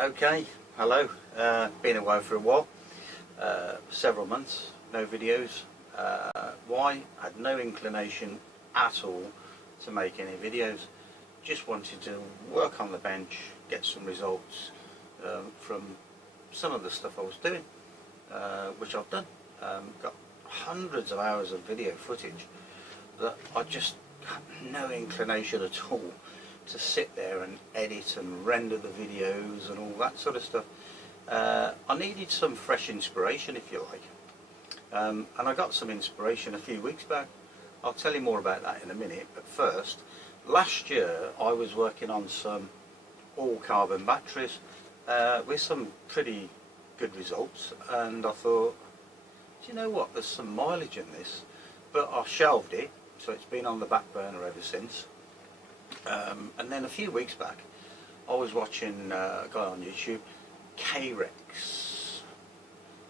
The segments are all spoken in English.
Okay, hello. Been away for a while, several months, no videos. Why? Had no inclination at all to make any videos. Just wanted to work on the bench, get some results from some of the stuff I was doing, which I've done. Got hundreds of hours of video footage that I just had no inclination at all to sit there and edit and render the videos and all that sort of stuff. I needed some fresh inspiration, if you like, and I got some inspiration a few weeks back. I'll tell you more about that in a minute, but first, last year I was working on some all carbon batteries with some pretty good results, and I thought, do you know what, there's some mileage in this, but I shelved it, so it's been on the back burner ever since. And then a few weeks back I was watching a guy on YouTube, CAYREX,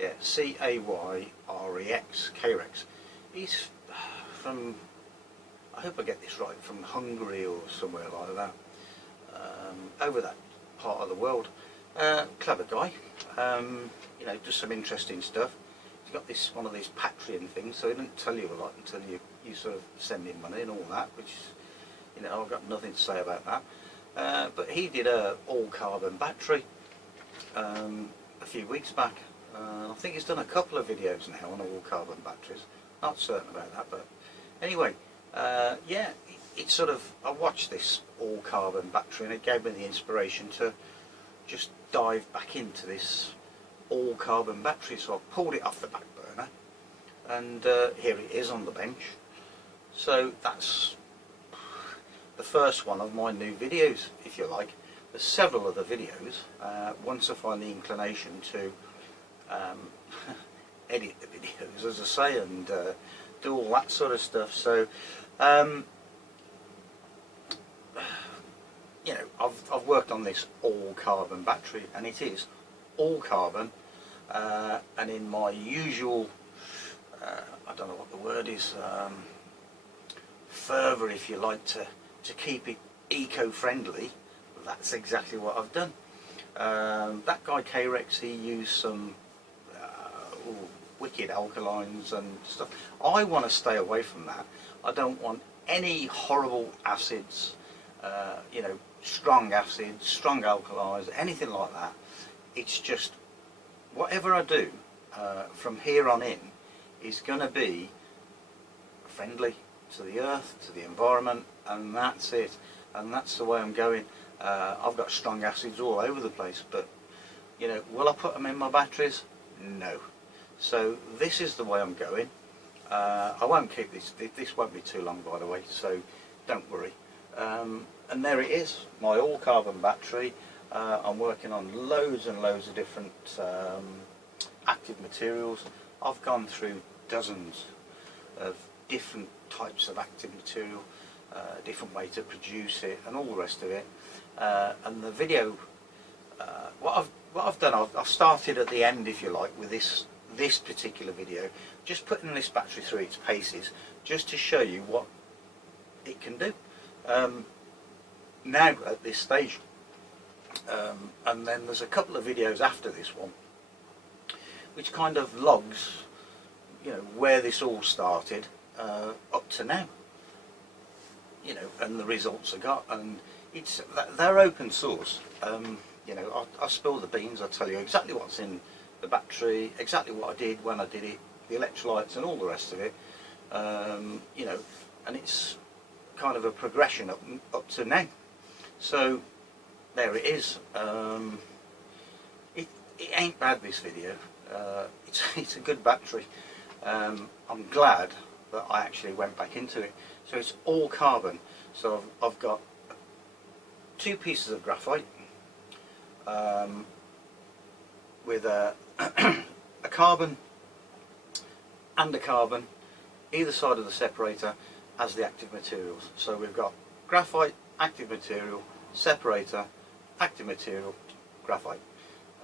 yeah, C-A-Y-R-E-X, CAYREX. He's from, I hope I get this right, from Hungary or somewhere like that, over that part of the world. Clever guy, you know, does some interesting stuff. He's got this one of these Patreon things, so he doesn't tell you a lot until you sort of send him money and all that, which, you know, I've got nothing to say about that. But he did a all carbon battery a few weeks back. I think he's done a couple of videos now on all carbon batteries. Not certain about that, but anyway, yeah, it sort of, I watched this all carbon battery and it gave me the inspiration to just dive back into this all carbon battery. So I pulled it off the back burner, and here it is on the bench. So that's the first one of my new videos, if you like. There's several other videos once I find the inclination to edit the videos, as I say, and do all that sort of stuff. So you know, I've worked on this all carbon battery, and it is all carbon, and in my usual I don't know what the word is, fervour, if you like, to keep it eco-friendly. That's exactly what I've done. That guy CAYREX, he used some wicked alkalines and stuff. I want to stay away from that. I don't want any horrible acids, you know, strong acids, strong alkalis, anything like that. It's just, whatever I do from here on in is going to be friendly to the earth, to the environment, and that's it. And that's the way I'm going. I've got strong acids all over the place, but, you know, will I put them in my batteries? No. So this is the way I'm going. I won't keep this won't be too long, by the way, so don't worry. And there it is, my all carbon battery. I'm working on loads and loads of different active materials. I've gone through dozens of different types of active material, different way to produce it and all the rest of it. And the video, what I've done, I've started at the end, if you like, with this particular video, just putting this battery through its paces, just to show you what it can do now at this stage. And then there's a couple of videos after this one which kind of logs, you know, where this all started up to now, you know, and the results I got. And they're open source. You know, I spill the beans. I tell you exactly what's in the battery, exactly what I did when I did it, the electrolytes and all the rest of it. You know, and it's kind of a progression up to now. So there it is. It ain't bad, this video. It's a good battery. I'm glad that I actually went back into it. So it's all carbon. So I've got 2 pieces of graphite with a carbon and a carbon either side of the separator as the active materials. So we've got graphite, active material, separator, active material, graphite,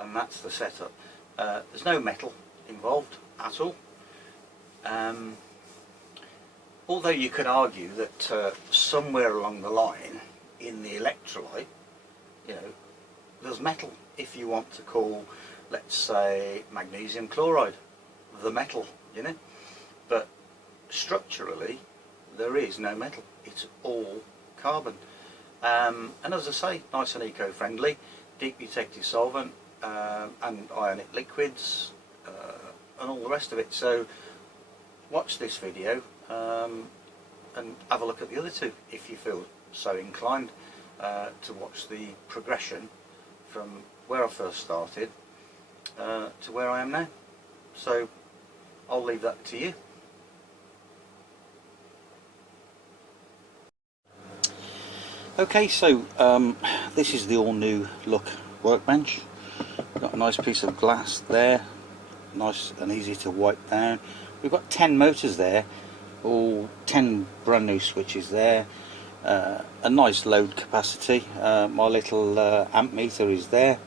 and that's the setup. There's no metal involved at all. Although you could argue that somewhere along the line in the electrolyte, you know, there's metal. If you want to call, let's say, magnesium chloride the metal, you know, but structurally there is no metal, it's all carbon. And as I say, nice and eco-friendly, deep detective solvent, and ionic liquids, and all the rest of it. So watch this video and have a look at the other two if you feel so inclined to watch the progression from where I first started to where I am now. So I'll leave that to you. Okay, so this is the all new look workbench. Got a nice piece of glass there, nice and easy to wipe down. We've got 10 motors there, all 10 brand new switches there, a nice load capacity. My little amp meter is there,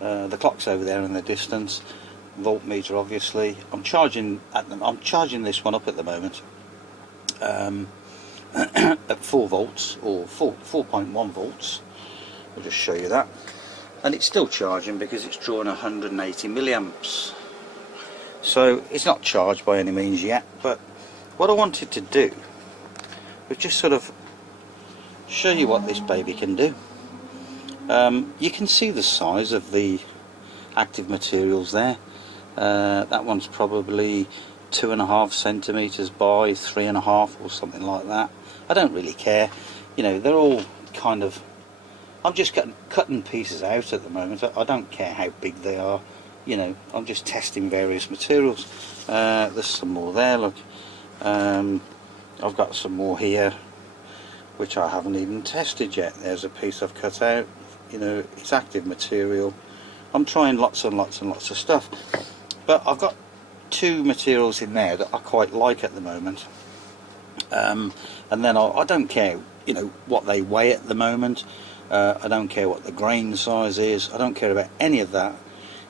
the clock's over there in the distance, voltmeter obviously. I'm charging this one up at the moment at 4 volts or 4.1 volts. I'll just show you that, and it's still charging because it's drawing 180 milliamps. So it's not charged by any means yet, but what I wanted to do was just sort of show you what this baby can do. You can see the size of the active materials there. That one's probably 2.5 centimeters by 3.5 or something like that. I don't really care, you know, they're all kind of, I'm just cutting pieces out at the moment. I don't care how big they are, you know, I'm just testing various materials. There's some more there, look. I've got some more here which I haven't even tested yet. There's a piece I've cut out, you know, it's active material. I'm trying lots and lots and lots of stuff, but I've got 2 materials in there that I quite like at the moment, and then I don't care, you know, what they weigh at the moment. I don't care what the grain size is, I don't care about any of that.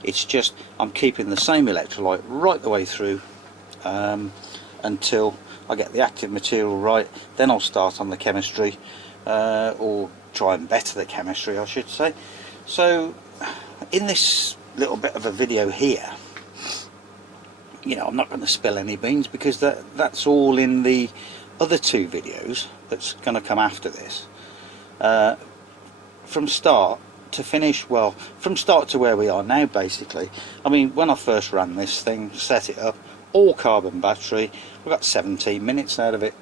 It's just I'm keeping the same electrolyte right the way through until I get the active material right. Then I'll start on the chemistry, or try and better the chemistry I should say. So in this little bit of a video here, you know, I'm not going to spill any beans because that's all in the other 2 videos that's going to come after this. From start to finish, well, from start to where we are now basically. I mean, when I first ran this thing, set it up, all carbon battery, we got 17 minutes out of it.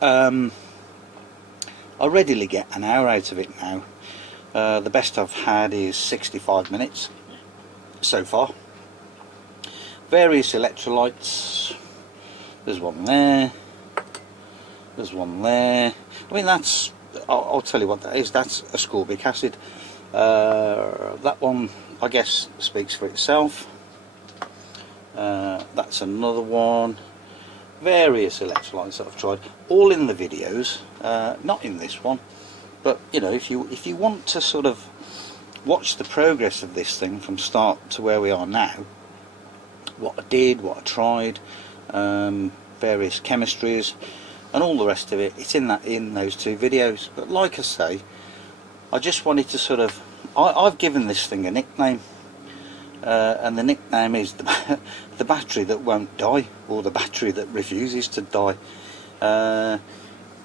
I readily get an hour out of it now. The best I've had is 65 minutes so far. Various electrolytes, there's one there, there's one there. I mean, that's, I'll tell you what that is, that's ascorbic acid. That one I guess speaks for itself. That's another one. Various electrolytes that I've tried, all in the videos, not in this one, but you know, if you want to sort of watch the progress of this thing from start to where we are now, what I did, what I tried, various chemistries and all the rest of it, it's in those 2 videos. But like I say, I just wanted to sort of, I've given this thing a nickname, and the nickname is the battery that won't die, or the battery that refuses to die.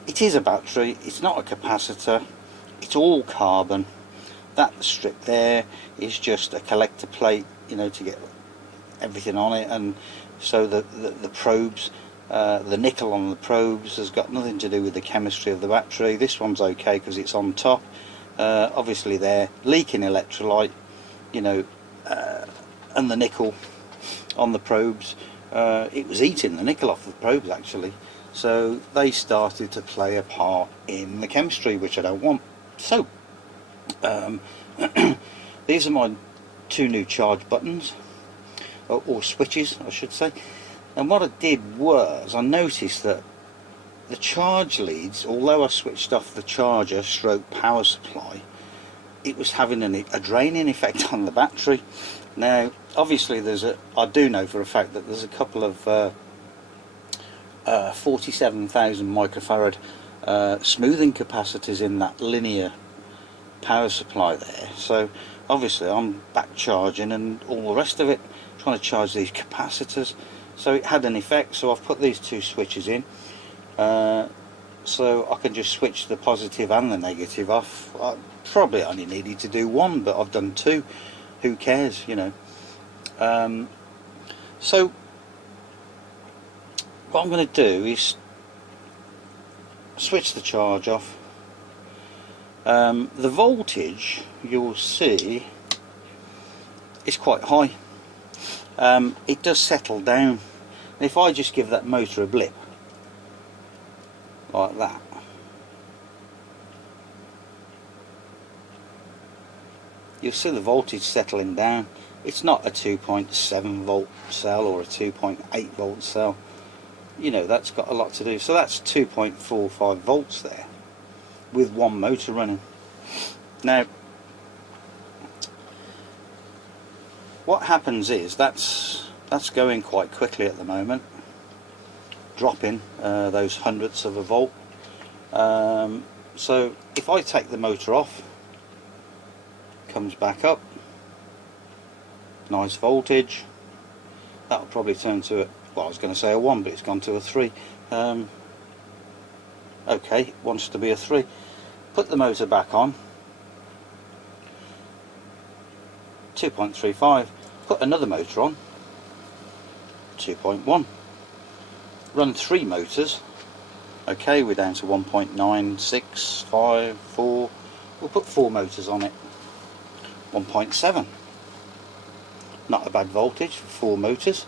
It is a battery, it's not a capacitor, it's all carbon. That strip there is just a collector plate, you know, to get everything on it, and so the probes, the nickel on the probes has got nothing to do with the chemistry of the battery. This one's okay because it's on top. Obviously they're leaking electrolyte, you know, and the nickel on the probes, it was eating the nickel off the probes actually, so they started to play a part in the chemistry, which I don't want. So these are my 2 new charge buttons, or switches I should say. And what I did was I noticed that the charge leads, although I switched off the charger stroke power supply, it was having a draining effect on the battery. Now obviously I do know for a fact that there's a couple of 47,000 microfarad smoothing capacitors in that linear power supply there, so obviously I'm back charging and all the rest of it, trying to charge these capacitors. So it had an effect, so I've put these two switches in, so I can just switch the positive and the negative off. I probably only needed to do one, but I've done two. Who cares, you know. So what I'm going to do is switch the charge off. The voltage, you'll see, is quite high. It does settle down. If I just give that motor a blip like that, you'll see the voltage settling down. It's not a 2.7 volt cell or a 2.8 volt cell, you know, that's got a lot to do. So that's 2.45 volts there with one motor running. Now what happens is that's going quite quickly at the moment, dropping those hundredths of a volt. So if I take the motor off, comes back up, nice voltage, that'll probably turn to a, well, I was going to say a 1, but it's gone to a 3. Okay, it wants to be a 3. Put the motor back on, 2.35. Put another motor on, 2.1. Run 3 motors. Okay, we're down to 1.965, 4. We'll put 4 motors on it. 1.7. Not a bad voltage for 4 motors.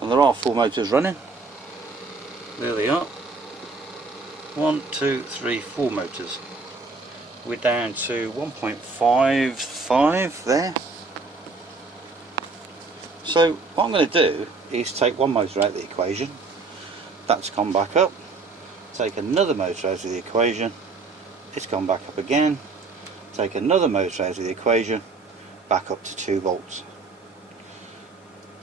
And there are 4 motors running. There they are. 1, 2, 3, 4 motors. We're down to 1.55 there. So what I'm going to do is take one motor out of the equation. That's gone back up. Take another motor out of the equation. It's gone back up again. Take another motor out of the equation. Back up to 2 volts.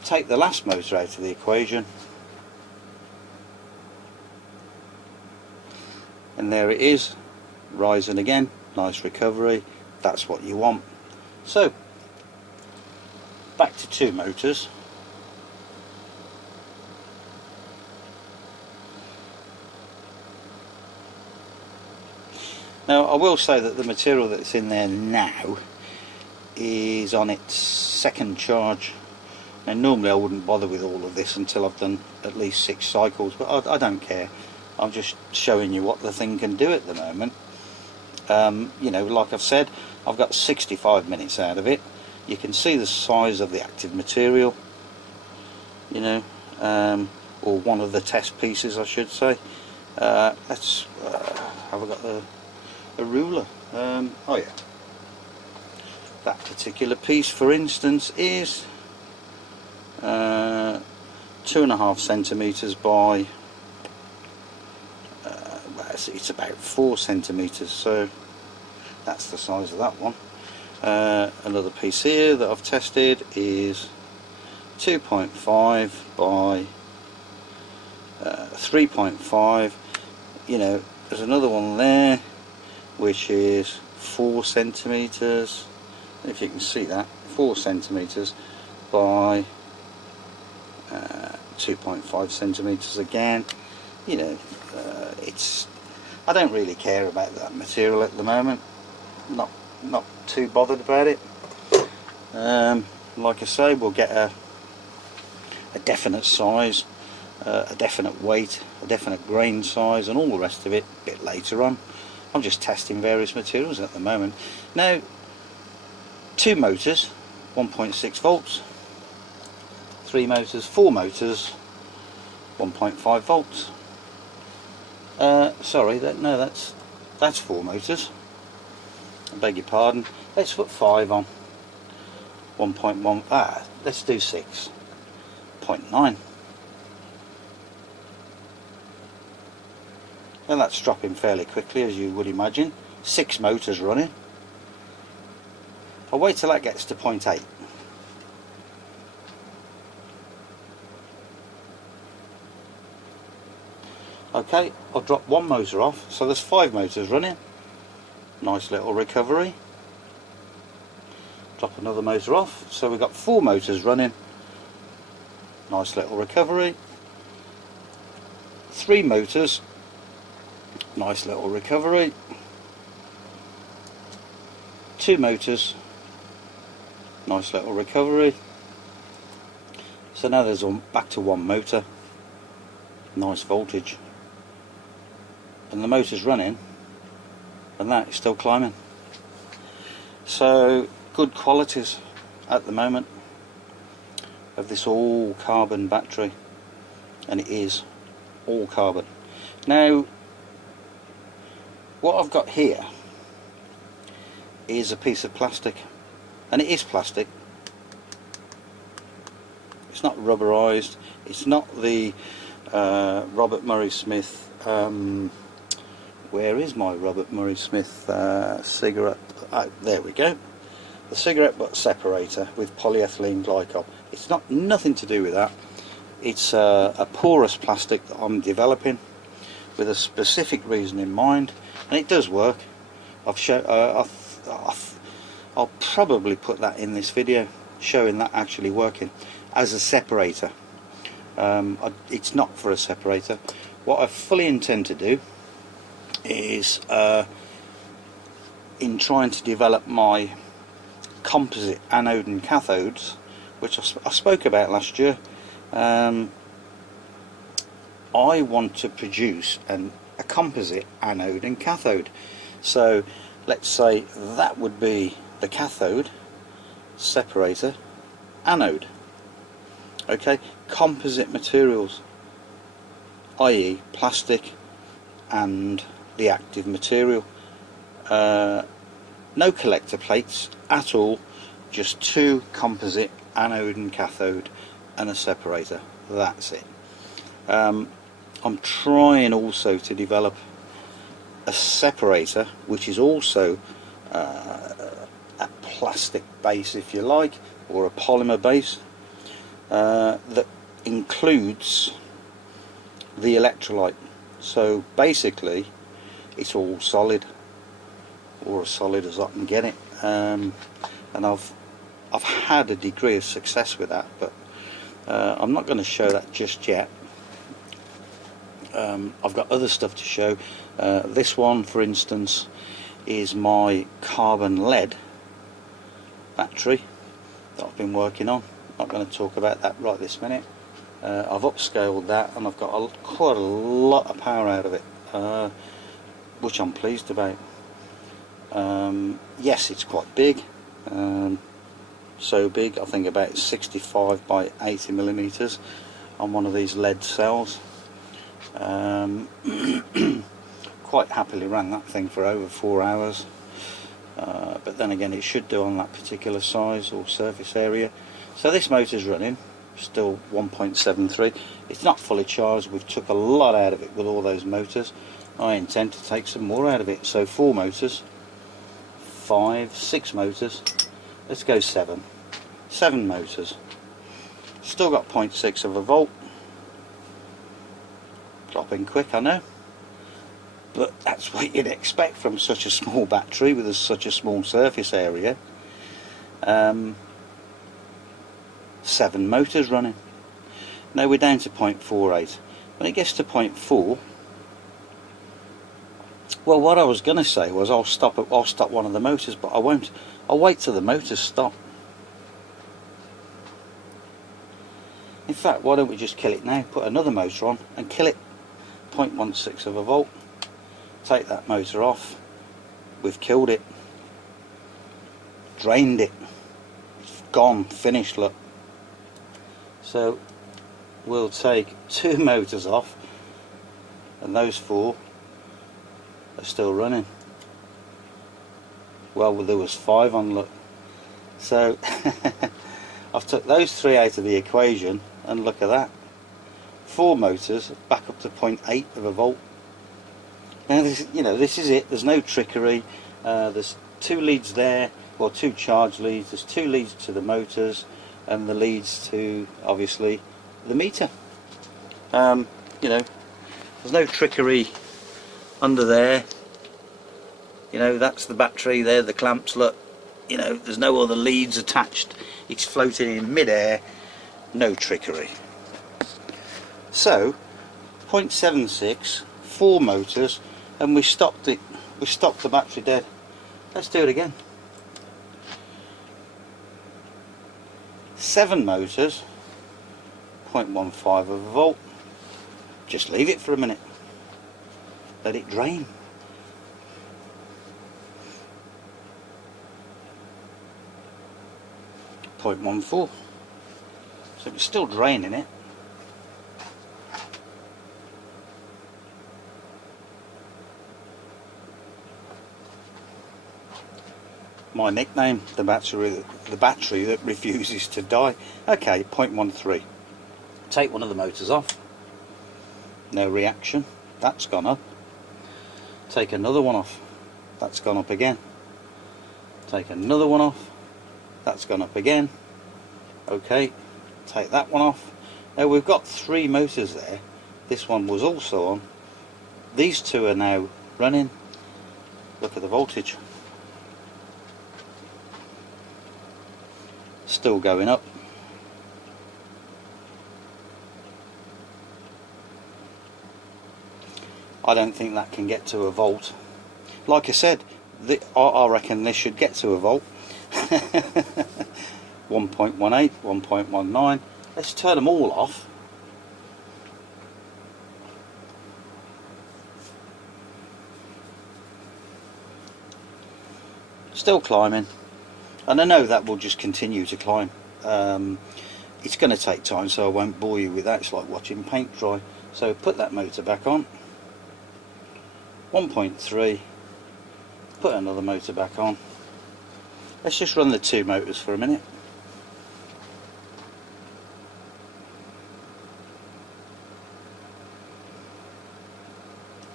Take the last motor out of the equation. And there it is, rising again. Nice recovery. That's what you want. So back to 2 motors. Now I will say that the material that's in there now is on its second charge. Now normally I wouldn't bother with all of this until I've done at least 6 cycles, but I don't care. I'm just showing you what the thing can do at the moment. You know, like I've said, I've got 65 minutes out of it. You can see the size of the active material, you know, or one of the test pieces I should say. Let's have I got a ruler? Oh yeah, that particular piece for instance is 2.5 centimeters by it's about 4 centimeters, so that's the size of that one. Another piece here that I've tested is 2.5 by 3.5. You know, there's another one there which is 4 centimeters, if you can see that, 4 centimeters by 2.5 centimeters again. You know, it's, I don't really care about that material at the moment, not too bothered about it. Like I say, we'll get a definite size, a definite weight, a definite grain size and all the rest of it a bit later on. I'm just testing various materials at the moment. Now 2 motors, 1.6 volts, 3 motors, 4 motors, 1.5 volts. Sorry, that's 4 motors. I beg your pardon. Let's put 5 on. 1.1. Let's do 6.9. And that's dropping fairly quickly, as you would imagine. 6 motors running. I'll wait till that gets to 0.8. Okay, I'll drop 1 motor off, so there's 5 motors running. Nice little recovery. Drop another motor off. So we've got 4 motors running. Nice little recovery. 3 motors. Nice little recovery. 2 motors. Nice little recovery. So now there's back to 1 motor. Nice voltage. And the motor's running, and that is still climbing. So good qualities at the moment of this all carbon battery, and it is all carbon. Now what I've got here is a piece of plastic, and it is plastic. It's not rubberized. It's not the Robert Murray Smith, where is my Robert Murray Smith cigarette? There we go. The cigarette butt separator with polyethylene glycol. It's nothing to do with that. It's a porous plastic that I'm developing with a specific reason in mind, and it does work. I'll probably put that in this video, showing that actually working as a separator. It's not for a separator. What I fully intend to do is, in trying to develop my composite anode and cathodes, which I spoke about last year, I want to produce a composite anode and cathode. So let's say that would be the cathode, separator, anode. Okay, composite materials, i.e. plastic and the active material. No collector plates at all, just 2 composite anode and cathode and a separator. That's it. I'm trying also to develop a separator which is also a plastic base, if you like, or a polymer base, that includes the electrolyte. So basically it's all solid, or as solid as I can get it, and I've had a degree of success with that, but I'm not going to show that just yet. I've got other stuff to show. This one, for instance, is my carbon lead battery that I've been working on. I'm not going to talk about that right this minute. I've upscaled that, and I've got quite a lot of power out of it, which I'm pleased about. Yes, it's quite big, so big, I think about 65 by 80 millimeters on one of these lead cells. Quite happily ran that thing for over 4 hours, but then again it should do on that particular size or surface area. So this motor's running, still 1.73. It's not fully charged. We've took a lot out of it with all those motors. I intend to take some more out of it, so 4 motors, 5, 6 motors, let's go 7 motors. Still got 0.6 of a volt. Dropping quick, I know, but that's what you'd expect from such a small battery with such a small surface area. 7 motors running. Now we're down to 0.48. When it gets to 0.4, well, what I was going to say was I'll stop one of the motors, but I won't. I'll wait till the motors stop. In fact, why don't we just kill it now? Put another motor on and kill it. 0.16 of a volt. Take that motor off. We've killed it. Drained it. It's gone. Finished, look. So we'll take 2 motors off, and those 4 are still running. Well, there was 5 on, look. So I've took those 3 out of the equation, and look at that. 4 motors back up to 0.8 of a volt. Now this, this is it. There's no trickery. There's 2 leads there, well, 2 charge leads. There's 2 leads to the motors, and the leads to obviously the meter. There's no trickery under there. You know, that's the battery there, the clamps, look. You know, there's no other leads attached. It's floating in mid-air, no trickery. So, 0.76, 4 motors, and we stopped it. We stopped the battery dead. Let's do it again. 7 motors, 0.15 of a volt. Just leave it for a minute. Let it drain. 0.14. So it's still draining it. My nickname, the battery that refuses to die. Okay, 0.13. Take one of the motors off. No reaction. That's gone up. Take another one off. That's gone up again. Take another one off. That's gone up again. Okay, take that one off. Now we've got 3 motors there. This one was also on. These 2 are now running. Look at the voltage. Still going up. I don't think that can get to a volt. Like I said, I reckon this should get to a volt. 1.18, 1.19. Let's turn them all off. Still climbing, and I know that will just continue to climb. It's going to take time, so I won't bore you with that. It's like watching paint dry. So put that motor back on. 1.3. Put another motor back on. Let's just run the 2 motors for a minute.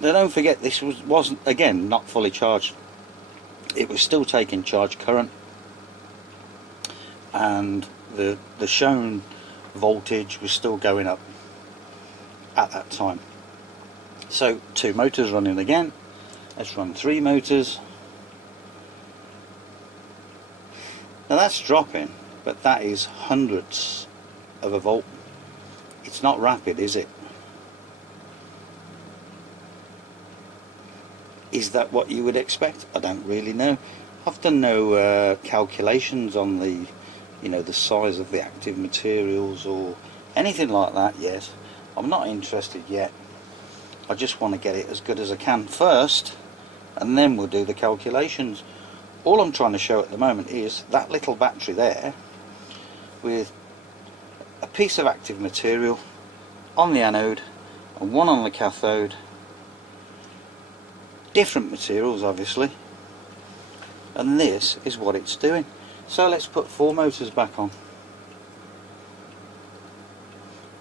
Now don't forget, this wasn't, again, not fully charged. It was still taking charge current, and the shown voltage was still going up at that time. So 2 motors running again. Let's run 3 motors. Now that's dropping, but that is hundredths of a volt. It's not rapid, is it? Is that what you would expect? I don't really know. I've done no calculations on the, you know, the size of the active materials or anything like that yet. I'm not interested yet. I just want to get it as good as I can first, and then we'll do the calculations. All I'm trying to show at the moment is that little battery there with a piece of active material on the anode and one on the cathode. Different materials, obviously, and this is what it's doing. So let's put 4 motors back on.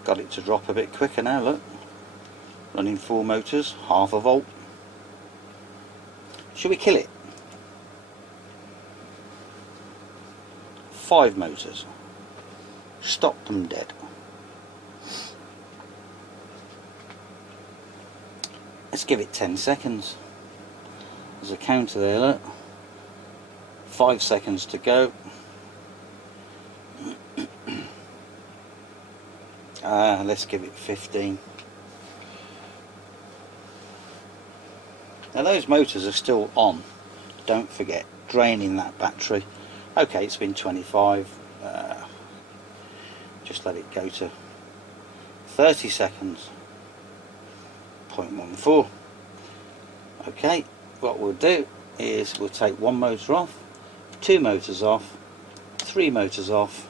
Got it to drop a bit quicker now, look. Running 4 motors, half a volt. Should we kill it? 5 motors. Stop them dead. Let's give it 10 seconds. There's a counter there, look. 5 seconds to go. Let's give it 15. Now those motors are still on. Don't forget, draining that battery. Okay, it's been 25. Just let it go to 30 seconds. 0.14. Okay, what we'll do is we'll take 1 motor off, 2 motors off, 3 motors off,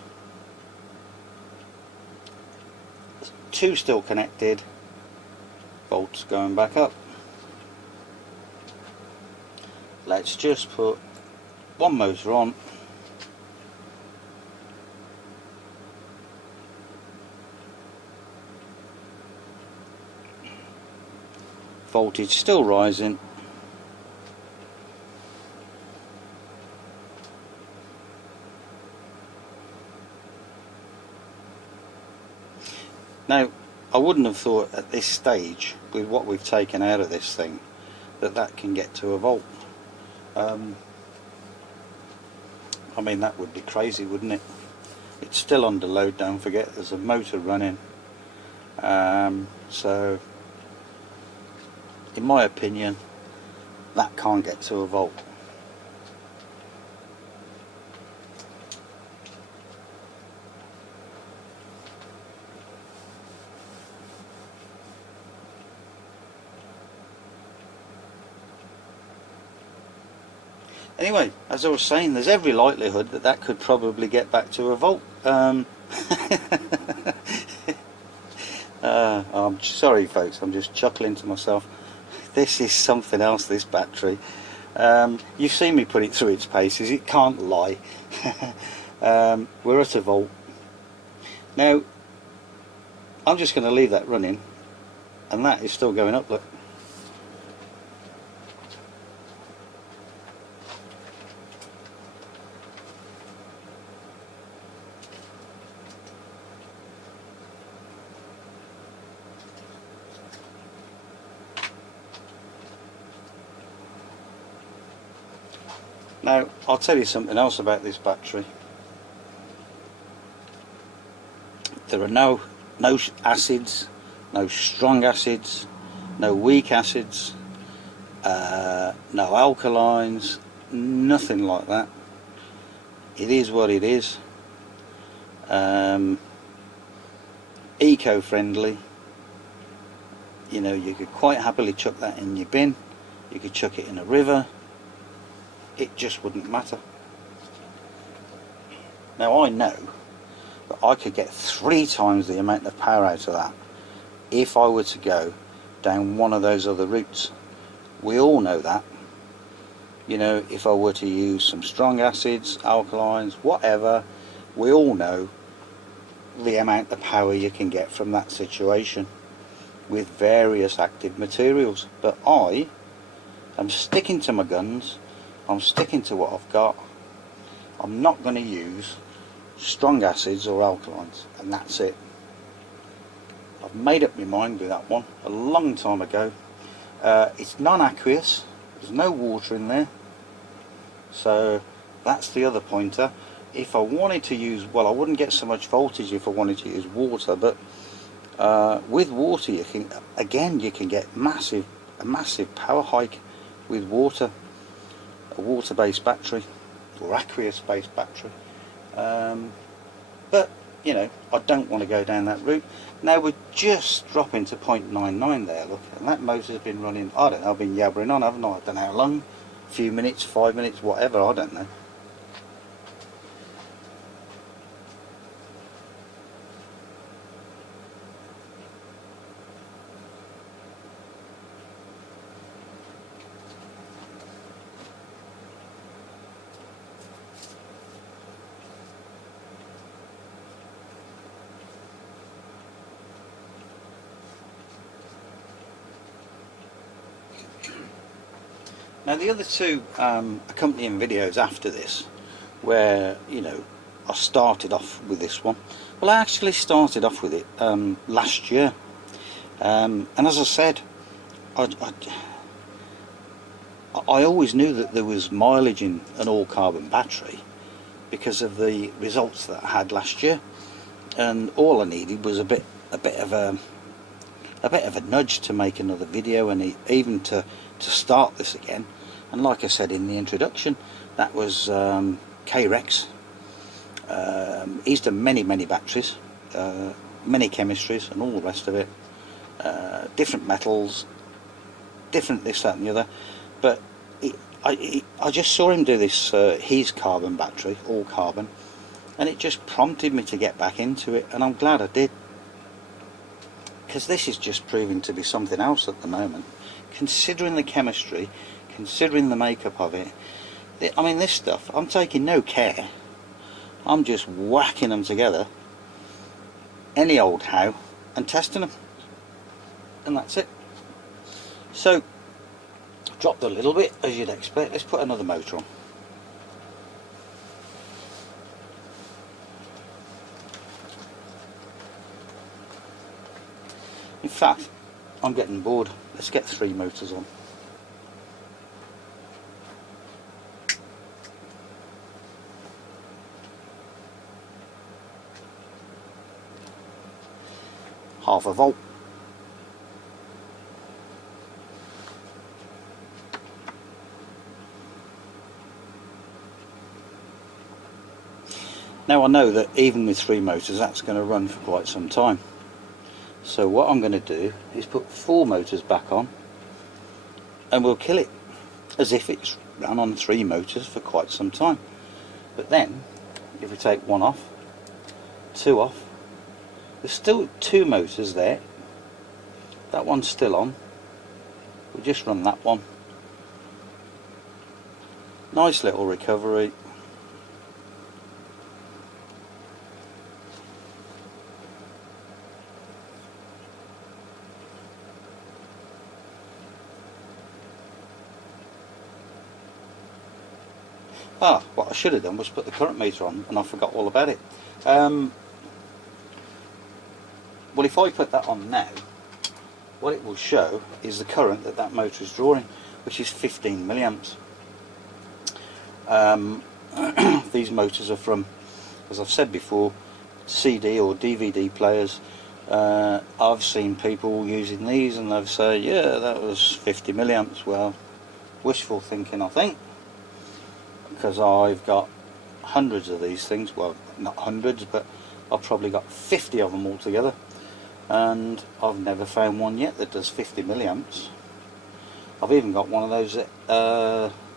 2 still connected, volts going back up. Let's just put 1 motor on. Voltage still rising. Now, I wouldn't have thought at this stage, with what we've taken out of this thing, that that can get to a volt. I mean, that would be crazy, wouldn't it? It's still under load, don't forget, there's a motor running. So in my opinion, that can't get to a volt. Anyway, as I was saying, there's every likelihood that that could probably get back to a volt. I'm sorry folks, I'm just chuckling to myself. This is something else, this battery. You've seen me put it through its paces, it can't lie. We're at a volt. Now, I'm just going to leave that running, and that is still going up, look. Now, I'll tell you something else about this battery. There are no acids, no strong acids, no weak acids, no alkalines, nothing like that. It is what it is. Eco-friendly. You know, you could quite happily chuck that in your bin. You could chuck it in a river. It just wouldn't matter. Now I know that I could get 3 times the amount of power out of that if I were to go down one of those other routes. We all know that. You know, if I were to use some strong acids, alkalines, whatever, we all know the amount of power you can get from that situation with various active materials. But I am sticking to my guns. I'm sticking to what I've got. I'm not going to use strong acids or alkalines, and that's it. I've made up my mind with that one a long time ago. It's non-aqueous, there's no water in there, so that's the other pointer. If I wanted to use, well, I wouldn't get so much voltage if I wanted to use water, but with water you can, again, you can get a massive power hike with water. A water-based battery or aqueous-based battery, but you know, I don't want to go down that route. Now we're just dropping to 0.99 there, look, and that motor's been running, I don't know, I've been yabbering on, haven't I don't know how long, a few minutes, 5 minutes, whatever, I don't know. Now the other two accompanying videos after this, where, you know, I started off with this one, well, I actually started off with it last year, and as I said, I always knew that there was mileage in an all-carbon battery because of the results that I had last year, and all I needed was a bit of a nudge to make another video, and even to start this again. And like I said in the introduction, that was CAYREX. He's done many batteries, many chemistries and all the rest of it, different metals, different this, that and the other, but I just saw him do this his carbon battery, all carbon, and it just prompted me to get back into it, and I'm glad I did, because this is just proving to be something else at the moment, considering the chemistry, considering the makeup of it. I mean, this stuff, I'm taking no care, I'm just whacking them together any old how and testing them, and that's it. So dropped a little bit, as you'd expect. Let's put another motor on. In fact, I'm getting bored. Let's get 3 motors on. half a volt. Now I know that even with 3 motors that's going to run for quite some time. So what I'm going to do is put 4 motors back on and we'll kill it as if it's run on 3 motors for quite some time. But then if we take 1 off, 2 off, there's still 2 motors there. That one's still on. We'll just run that one. Nice little recovery. What I should have done was put the current meter on, and I forgot all about it. Well, if I put that on now, what it will show is the current that that motor is drawing, which is 15 milliamps. These motors are from, as I've said before, CD or DVD players. I've seen people using these and they've said, yeah, that was 50 milliamps. Well, wishful thinking, I think, because I've got hundreds of these things. Well, not hundreds, but I've probably got 50 of them altogether, and I've never found one yet that does 50 milliamps. I've even got one of those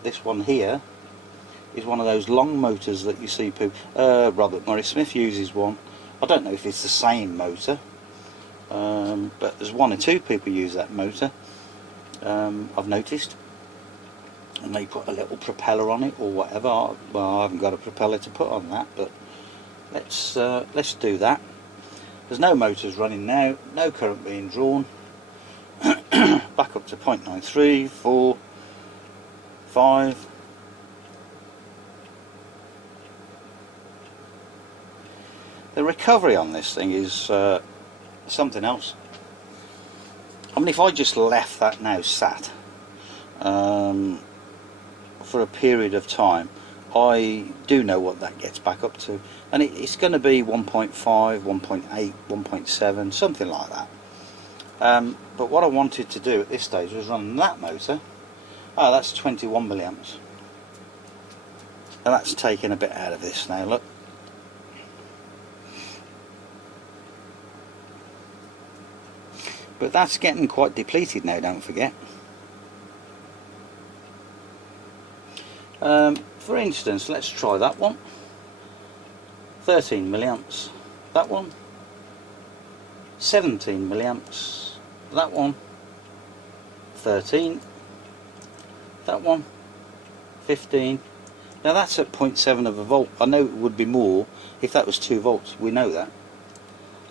this one here is one of those long motors that you see people, Robert Morris Smith uses one. I don't know if it's the same motor, but there's 1 or 2 people use that motor, I've noticed, and they put a little propeller on it or whatever. Well, I haven't got a propeller to put on that, but let's do that. There's no motors running now, no current being drawn. Back up to 0.93, 4, 5. The recovery on this thing is something else. I mean, if I just left that now sat for a period of time, I do know what that gets back up to, and it's going to be 1.5, 1.8, 1.7, something like that. But what I wanted to do at this stage was run that motor. Oh, that's 21 milliamps. And that's taking a bit out of this now, look. But that's getting quite depleted now, don't forget. For instance, let's try that one. 13 milliamps. That one. 17 milliamps. That one. 13. That one. 15. Now that's at 0.7 of a volt. I know it would be more if that was 2 volts. We know that.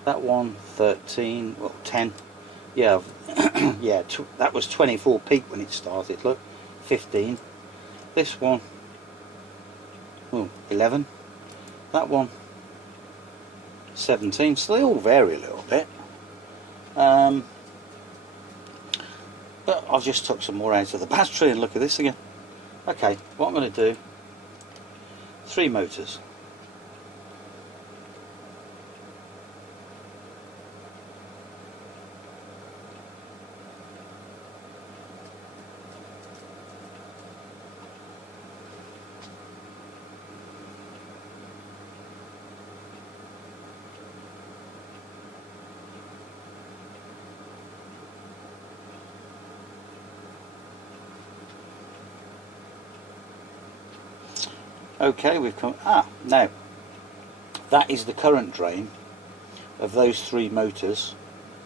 That one. 13. Well, 10. Yeah, yeah. That was 24 peak when it started. Look. 15. This one. Oh, 11. That one. 17. So they all vary a little bit. But I've just took some more out of the battery, and look at this again. Okay, what I'm going to do, 3 motors. Okay, we've come, now that is the current drain of those 3 motors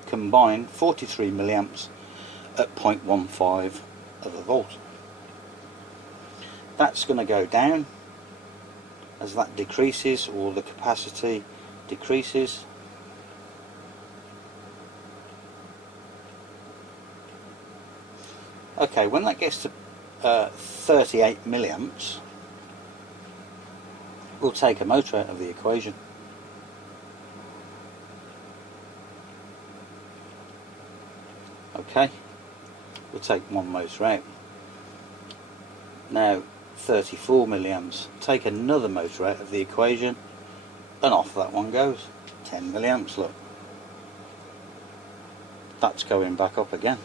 combined, 43 milliamps at 0.15 of a volt. That's going to go down as that decreases, or the capacity decreases. Okay, when that gets to 38 milliamps, we'll take a motor out of the equation. Okay, we'll take 1 motor out. Now 34 milliamps, take another motor out of the equation, and off that one goes. 10 milliamps, look. that's going back up again.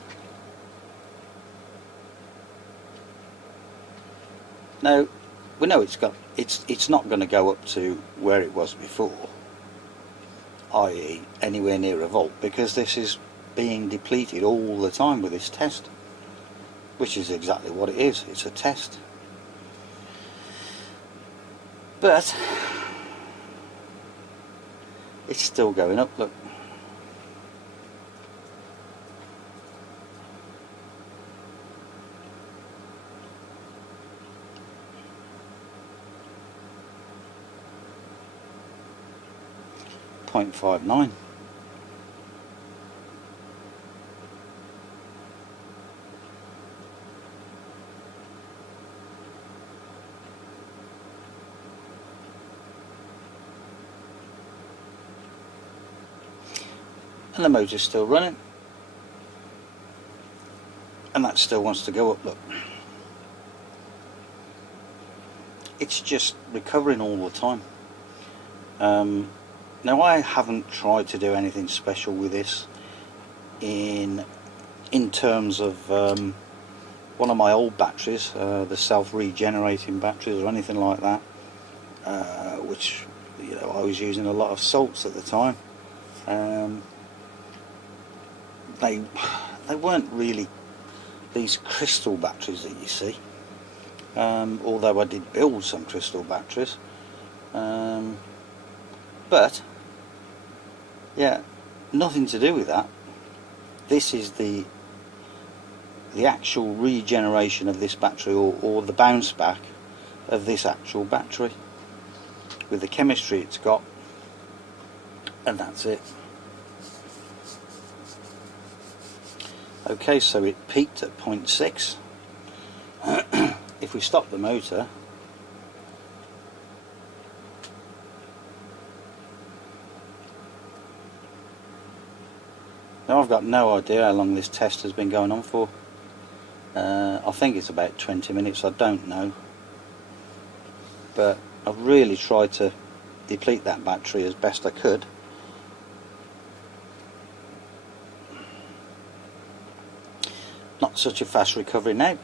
Now we know it's not going to go up to where it was before, i.e. anywhere near a volt, because this is being depleted all the time with this test, which is exactly what it is. It's a test. But it's still going up, look. .59. And the motor's still running, and that still wants to go up, look. It's just recovering all the time. Now I haven't tried to do anything special with this in terms of one of my old batteries, the self-regenerating batteries or anything like that, which, you know, I was using a lot of salts at the time. They weren't really these crystal batteries that you see, although I did build some crystal batteries, but yeah, nothing to do with that. This is the actual regeneration of this battery, or the bounce back of this actual battery with the chemistry it's got, and that's it. Okay, so it peaked at 0.6. If we stop the motor, now I've got no idea how long this test has been going on for. I think it's about 20 minutes, I don't know, but I've really tried to deplete that battery as best I could. Not such a fast recovery now,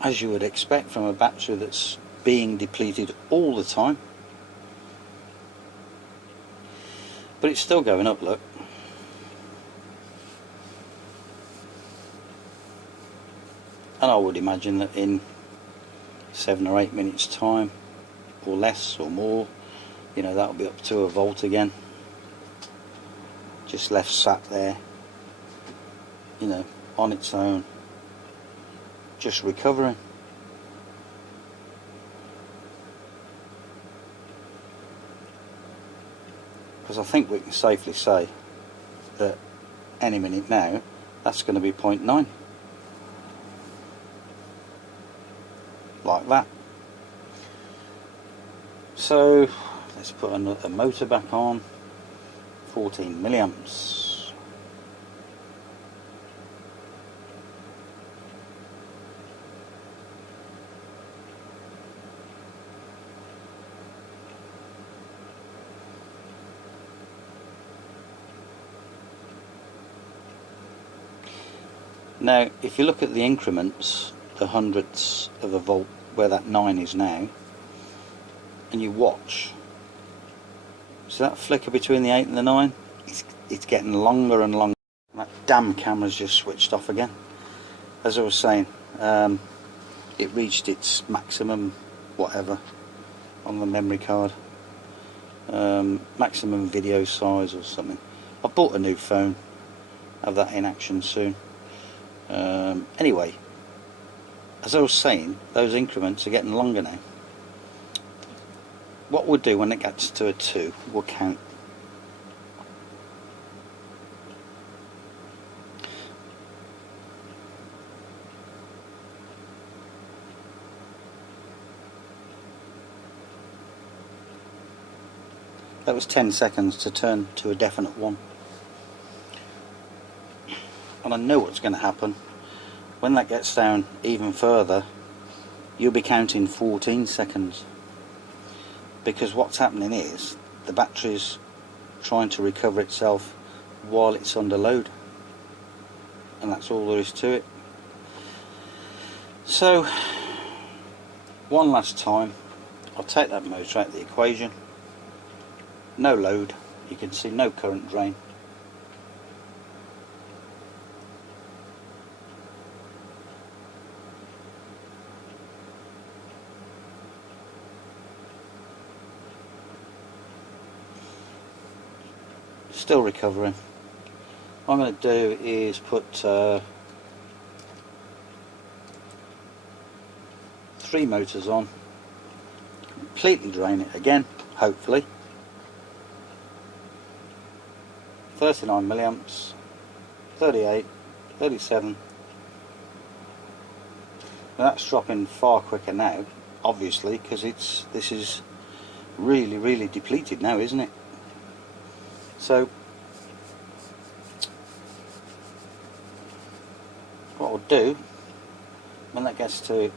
as you would expect from a battery that's being depleted all the time, but it's still going up, look. And I would imagine that in 7 or 8 minutes time, or less or more, you know, that'll be up to a volt again, just left sat there, you know, on its own, just recovering. Because I think we can safely say that any minute now that's going to be 0.9, like that. So let's put another motor back on, 14 milliamps. Now if you look at the increments, the hundredths of a volt where that 9 is now, and you watch, so that flicker between the 8 and the 9, it's getting longer and longer. That damn camera's just switched off again. As I was saying, it reached its maximum whatever on the memory card, maximum video size or something. I bought a new phone, have that in action soon. Anyway, as I was saying, those increments are getting longer now. What we'll do when it gets to a 2, we'll count. That was 10 seconds to turn to a definite 1. And I know what's going to happen. When that gets down even further, you'll be counting 14 seconds. Because what's happening is the battery's trying to recover itself while it's under load, and that's all there is to it. So one last time, I'll take that motor out of the equation. No load, you can see no current drain. Still recovering. What I'm going to do is put 3 motors on, completely drain it again, hopefully. 39 milliamps, 38, 37. Now that's dropping far quicker now, obviously, because this is really depleted now, isn't it? So what I'll do when that gets to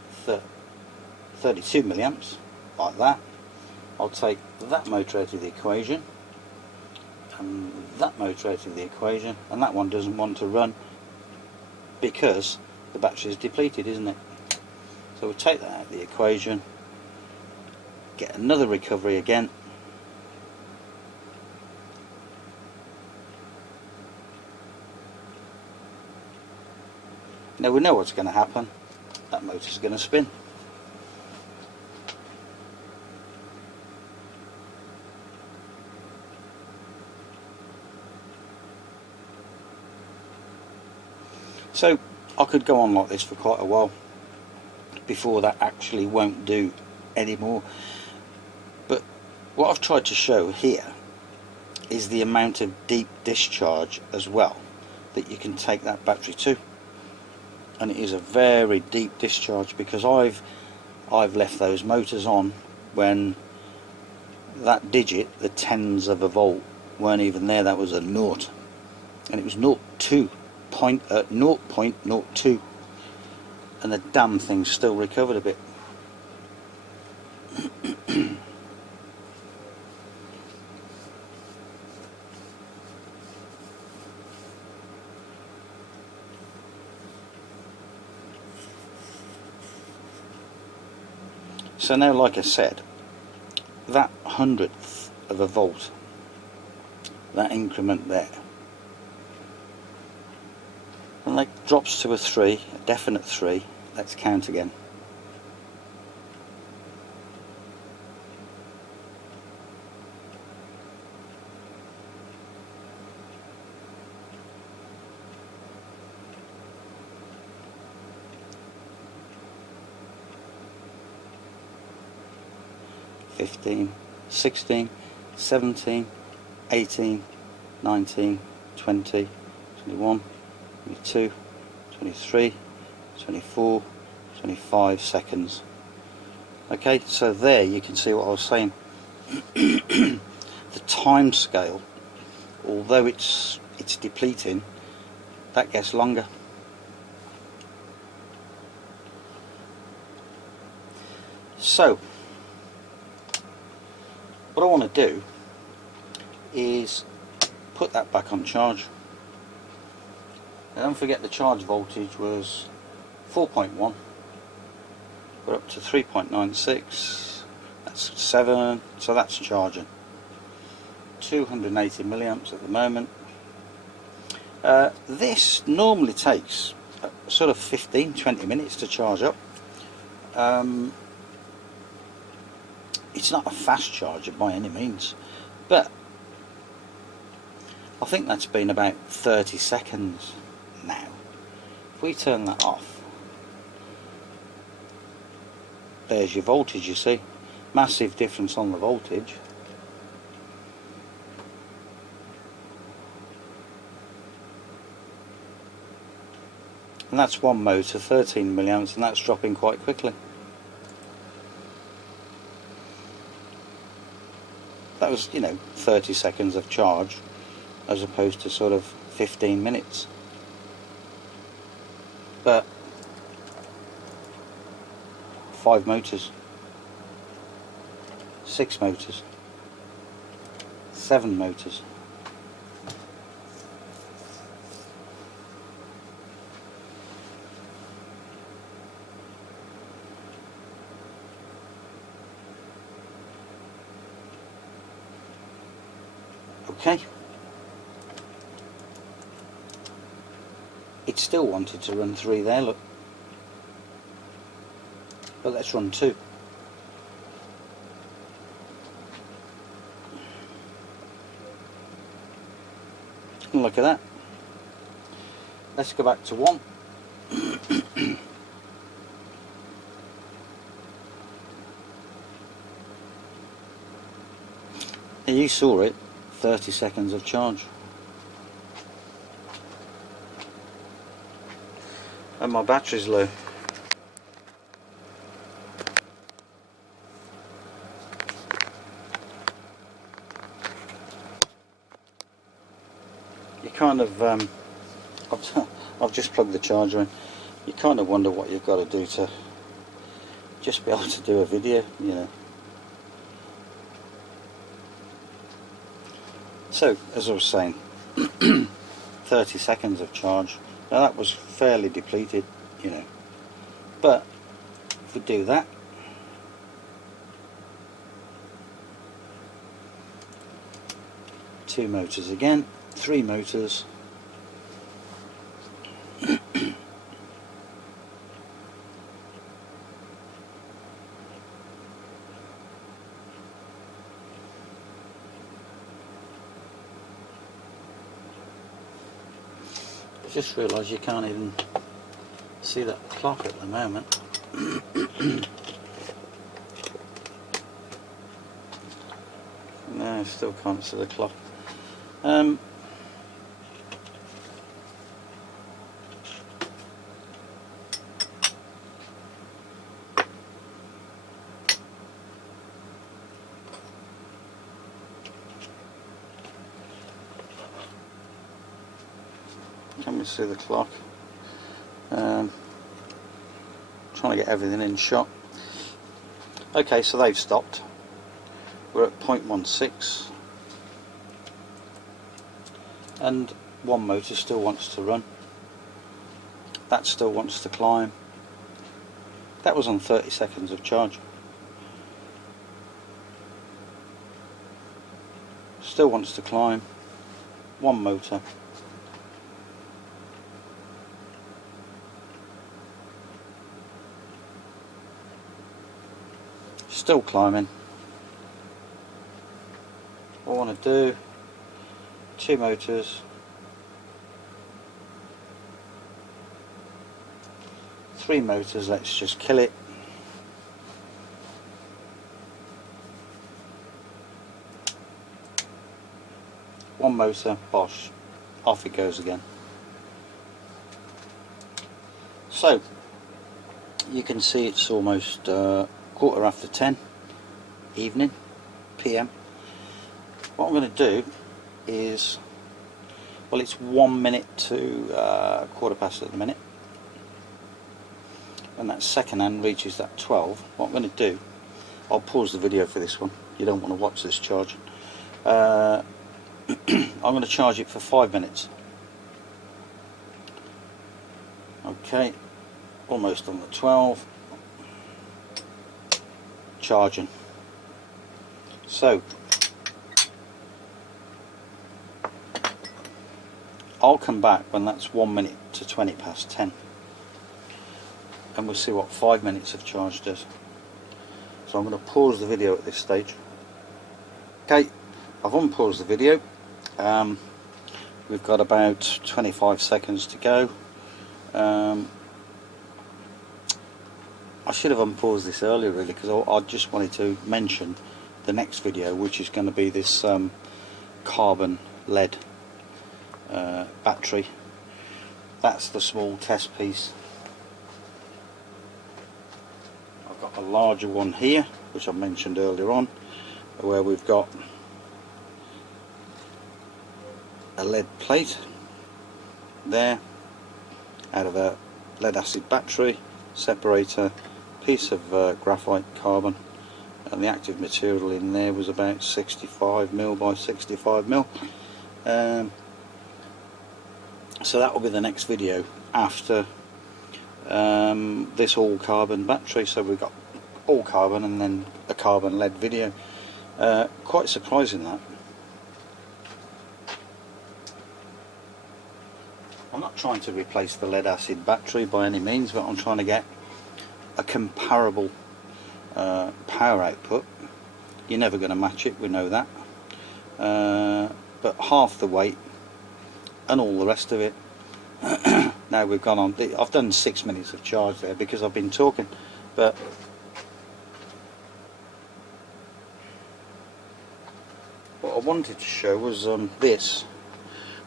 32 milliamps, like that, I'll take that motor out of the equation and that motor out of the equation, and that one doesn't want to run because the battery is depleted, isn't it? So we'll take that out of the equation, get another recovery again, now we know what's going to happen. That motor's going to spin. So I could go on like this for quite a while before that actually won't do anymore. But what I've tried to show here is the amount of deep discharge as well that you can take that battery to. And it is a very deep discharge, because I've left those motors on when that digit, the tens of a volt, weren't even there. That was a naught, and it was 0.02, and the damn thing still recovered a bit. So now, like I said, that 100th of a volt, that increment there, and that drops to a 3, a definite 3. Let's count again. (15, 16, 17, 18, 19, 20, 21, 22, 23, 24, 25 seconds. Okay, so there you can see what I was saying. The time scale, although it's depleting, that gets longer. So what I want to do is put that back on charge. Now don't forget the charge voltage was 4.1. We're up to 3.96. That's 7. So that's charging. 280 milliamps at the moment. This normally takes sort of 15-20 minutes to charge up. It's not a fast charger by any means, but I think that's been about 30 seconds now. If we turn that off, there's your voltage, you see. Massive difference on the voltage. And that's one motor, 13 milliamps, and that's dropping quite quickly. That was, 30 seconds of charge as opposed to sort of 15 minutes. But 5 motors, 6 motors, 7 motors, Okay. It still wanted to run 3 there, look. But let's run 2. And look at that. Let's go back to 1. You saw it, 30 seconds of charge. And my battery's low. You kind of, I've just plugged the charger in. You kind of wonder what you've got to do to just be able to do a video, you know. So, as I was saying, 30 seconds of charge. Now that was fairly depleted, you know. But if we do that, two motors again, 3 motors. I just realised you can't even see that clock at the moment. No, I still can't see the clock. Can we see the clock? Trying to get everything in shot. Okay, so they've stopped. We're at 0.16 and one motor still wants to run. That still wants to climb. That was on 30 seconds of charge. Still wants to climb. One motor. Still climbing. What I want to do, 2 motors, 3 motors, let's just kill it. One motor, bosh, off it goes again. So you can see it's almost 10:15 evening, PM. What I'm going to do is, well, it's 1 minute to 1/4 at the minute. When that second hand reaches that 12, what I'm going to do, I'll pause the video for this one. You don't want to watch this charging. I'm going to charge it for 5 minutes. Okay, almost on the 12. Charging. So I'll come back when that's 1 minute to 10:20 and we'll see what 5 minutes of charge does. So I'm going to pause the video at this stage. Okay, I've unpaused the video. We've got about 25 seconds to go. I should have unpaused this earlier really, because I just wanted to mention the next video, which is going to be this carbon lead battery. That's the small test piece. I've got a larger one here, which I mentioned earlier on, where we've got a lead plate there out of a lead acid battery, separator, piece of graphite carbon, and the active material in there was about 65mm by 65mm. So that will be the next video after this all carbon battery. So we've got all carbon and then a carbon lead video. Quite surprising that. trying to replace the lead acid battery by any means, but I'm trying to get a comparable power output. You're never going to match it, we know that, but half the weight and all the rest of it. Now we've gone on, I've done 6 minutes of charge there because I've been talking, but what I wanted to show was this,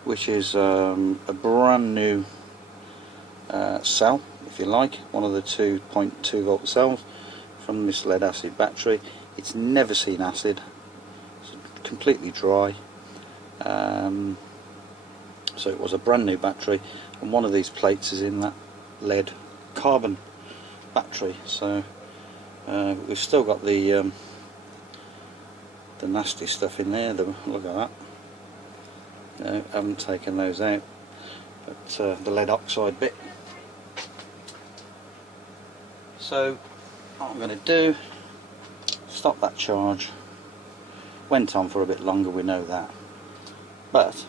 which is a brand new cell, if you like, one of the 2.2 volt cells from this lead acid battery. It's never seen acid, it's completely dry, so it was a brand new battery, and one of these plates is in that lead carbon battery. So we've still got the nasty stuff in there. Look at that. No, haven't taken those out, but the lead oxide bit. So what I'm going to do, stop that charge. Went on for a bit longer, we know that, but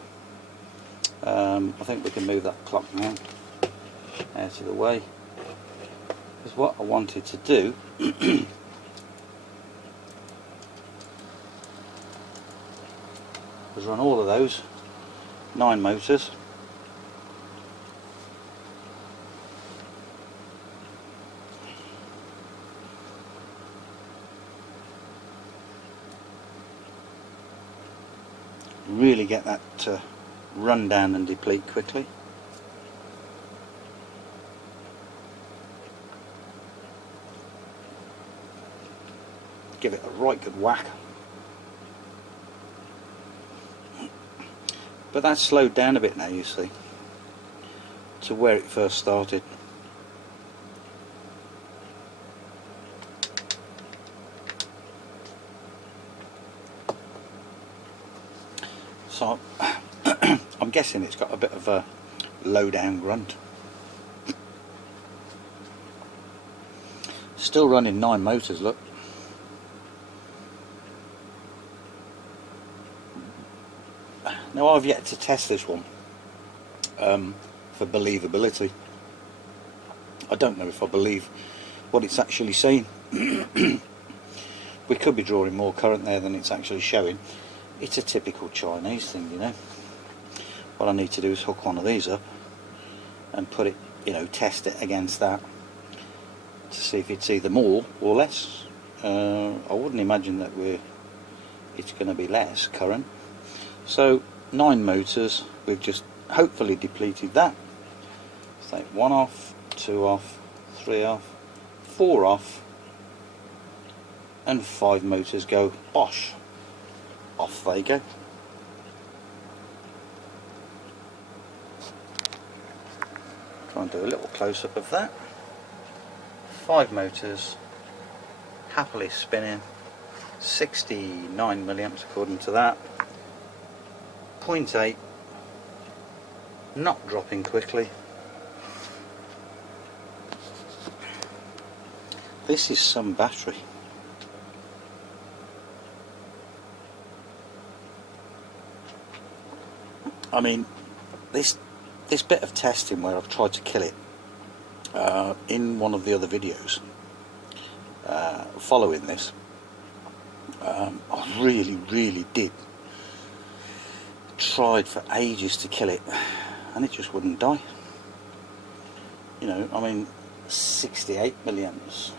I think we can move that clock now out of the way, because what I wanted to do was run all of those 9 motors really get that run down and deplete quickly. Give it a right good whack. But that's slowed down a bit now, you see, to where it first started. So I'm guessing it's got a bit of a low down grunt. Still running 9 motors, look. Now I've yet to test this one for believability. I don't know if I believe what it's actually saying. We could be drawing more current there than it's actually showing. It's a typical Chinese thing, you know. What I need to do is hook one of these up and put it, you know, test it against that to see if it's either more or less. I wouldn't imagine that it's going to be less current. So 9 motors, we've just hopefully depleted that. So 1 off, 2 off, 3 off, 4 off, and 5 motors go bosh. Off they go. Try and do a little close-up of that. 5 motors happily spinning, 69 milliamps according to that. 0.8, not dropping quickly. This is some battery. I mean, this bit of testing where I've tried to kill it in one of the other videos following this, I really did tried for ages to kill it, and it just wouldn't die. You know, I mean, 68 milliamps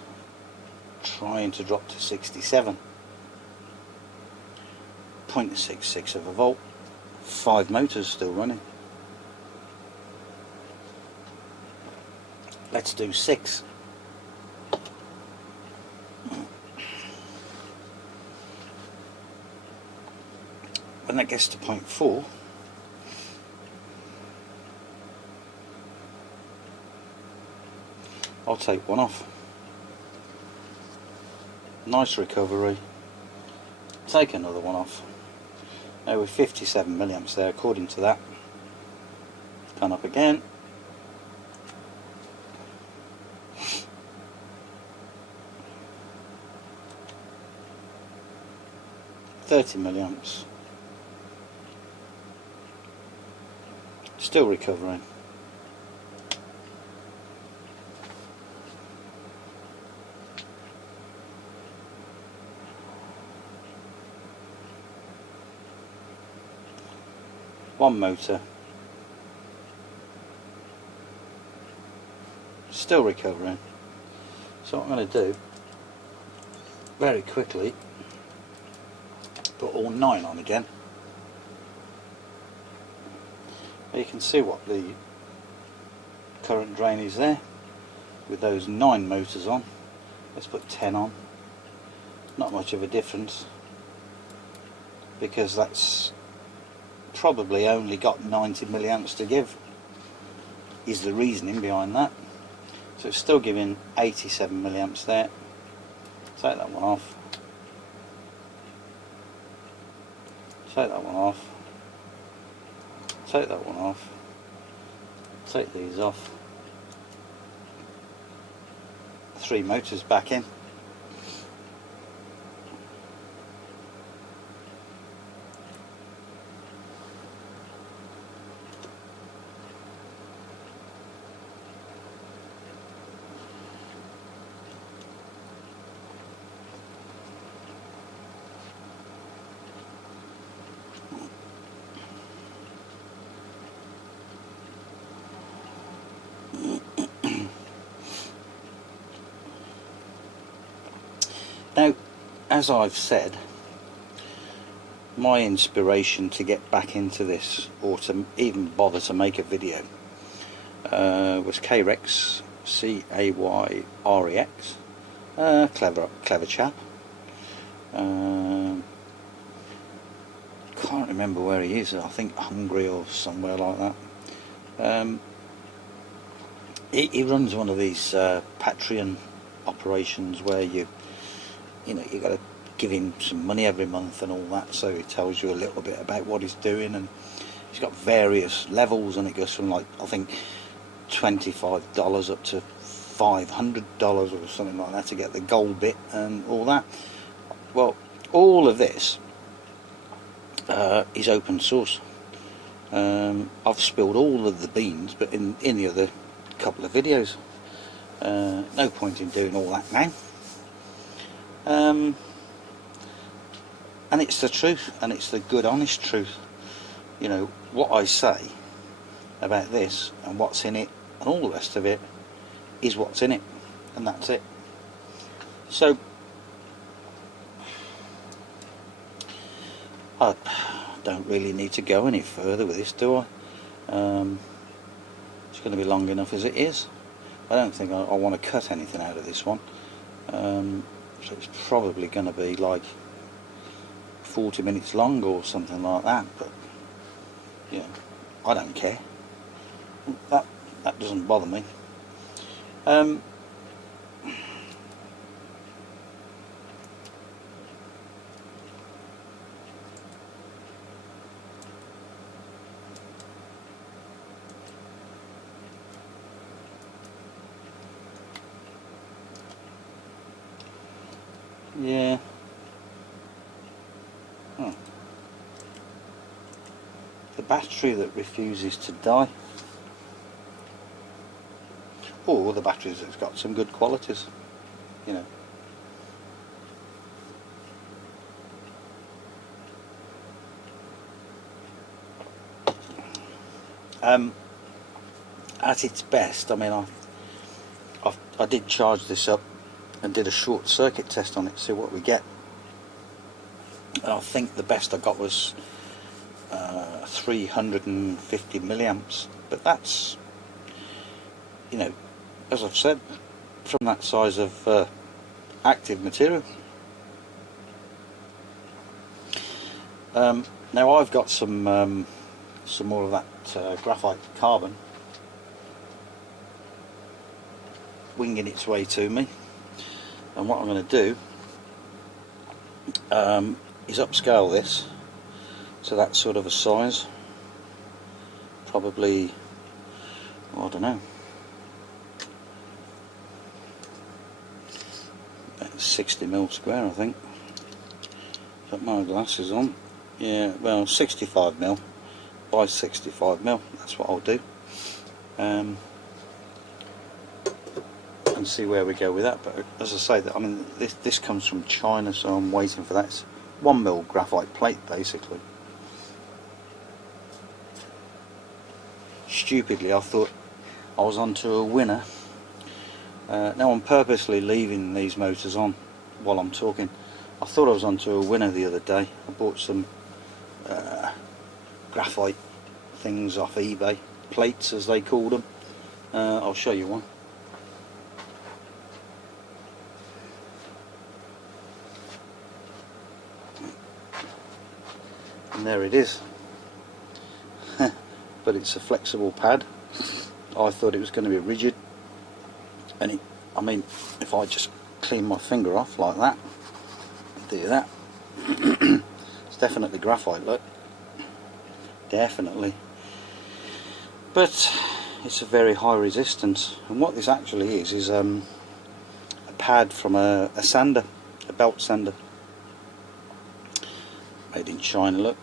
trying to drop to 67, 0.66 of a volt, 5 motors still running. Let's do 6. When that gets to 0.4, I'll take one off. Nice recovery. Take another one off. Now we're 57 milliamps there according to that. Come up again. $30 milliamps. Still recovering. one motor, still recovering. So what I'm going to do very quickly, put all 9 on again. You can see what the current drain is there with those 9 motors on. Let's put 10 on. Not much of a difference, because that's probably only got 90 milliamps to give, is the reasoning behind that. So it's still giving 87 milliamps there. Take that one off. Take that one off. Take that one off. Take these off. 3 motors back in. Now, as I've said, my inspiration to get back into this, or to even bother to make a video, was CAYREX, C-A-Y-R-E-X, clever chap. Can't remember where he is. I think Hungary or somewhere like that. He runs one of these Patreon operations where you got to give him some money every month and all that, so he tells you a little bit about what he's doing, and he's got various levels, and it goes from, like, I think $25 up to $500 or something like that to get the gold bit and all that. Well, all of this is open source. I've spilled all of the beans, but in the other couple of videos. No point in doing all that now. And it's the truth, and it's the good honest truth. You know, what I say about this and what's in it and all the rest of it is what's in it, and that's it. So I don't really need to go any further with this, do I? It's going to be long enough as it is. I don't think I want to cut anything out of this one. So it's probably going to be like 40 minutes long or something like that, but you know, I don't care. That doesn't bother me. Yeah. The battery that refuses to die. Or the batteries that's got some good qualities, you know. At its best, I mean, I did charge this up and did a short circuit test on it to see what we get, and I think the best I got was 350 milliamps, but that's, you know, as I've said, from that size of active material. Now I've got some more of that graphite carbon winging its way to me, and what I'm going to do is upscale this to that sort of a size, probably, well, I don't know, about 60mm square, I think. Got my glasses on. Yeah, well, 65mm by 65mm, that's what I'll do. And see where we go with that. But as I say, that, I mean, this comes from China, so I'm waiting for that. It's 1mm graphite plate, basically. stupidly I thought I was onto a winner. Now I'm purposely leaving these motors on while I'm talking. I thought I was onto a winner the other day. I bought some graphite things off eBay, plates as they called them. I'll show you one. And there it is. But it's a flexible pad. I thought it was going to be rigid, and it, I mean, if I just clean my finger off like that, do that, it's definitely graphite, look, definitely, but it's a very high resistance. And what this actually is a pad from a sander, a belt sander, made in China, look.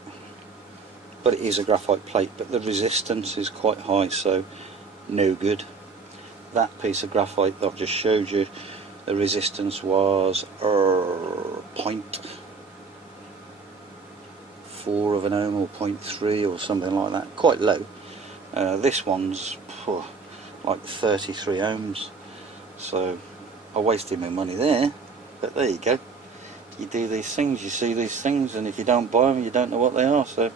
But it is a graphite plate, but the resistance is quite high, so no good. That piece of graphite that I've just showed you, the resistance was 0.4 of an ohm or 0.3 or something like that, quite low. This one's like 33 ohms, so I wasted my money there, but there you go. You do these things, you see these things, and if you don't buy them, you don't know what they are. So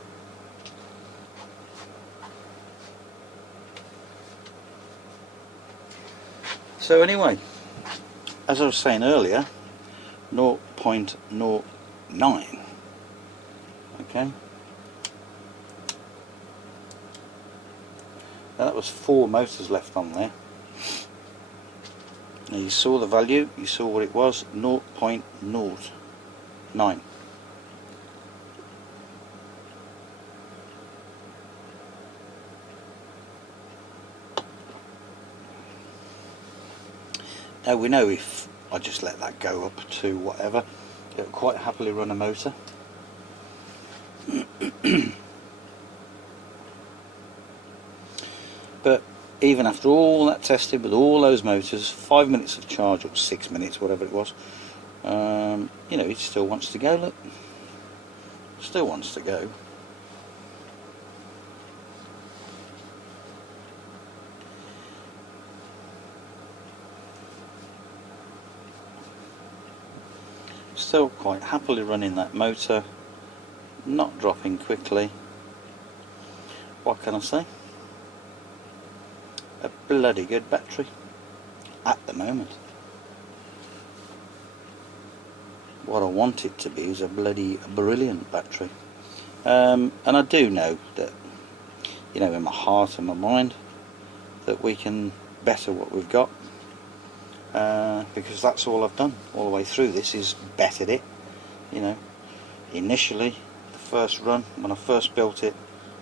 anyway, as I was saying earlier, 0.09, okay, now that was 4 motors left on there. Now you saw the value, you saw what it was, 0.09. Now we know if I just let that go up to whatever, it'll quite happily run a motor. But even after all that testing with all those motors, 5 minutes of charge, or 6 minutes, whatever it was, you know, it still wants to go, look. Still wants to go. Still quite happily running that motor, not dropping quickly. What can I say? A bloody good battery at the moment. What I want it to be is a bloody brilliant battery. And I do know that, you know, in my heart and my mind, that we can better what we've got. Because that's all I've done all the way through this, is bettered it. You know, initially, the first run, when I first built it,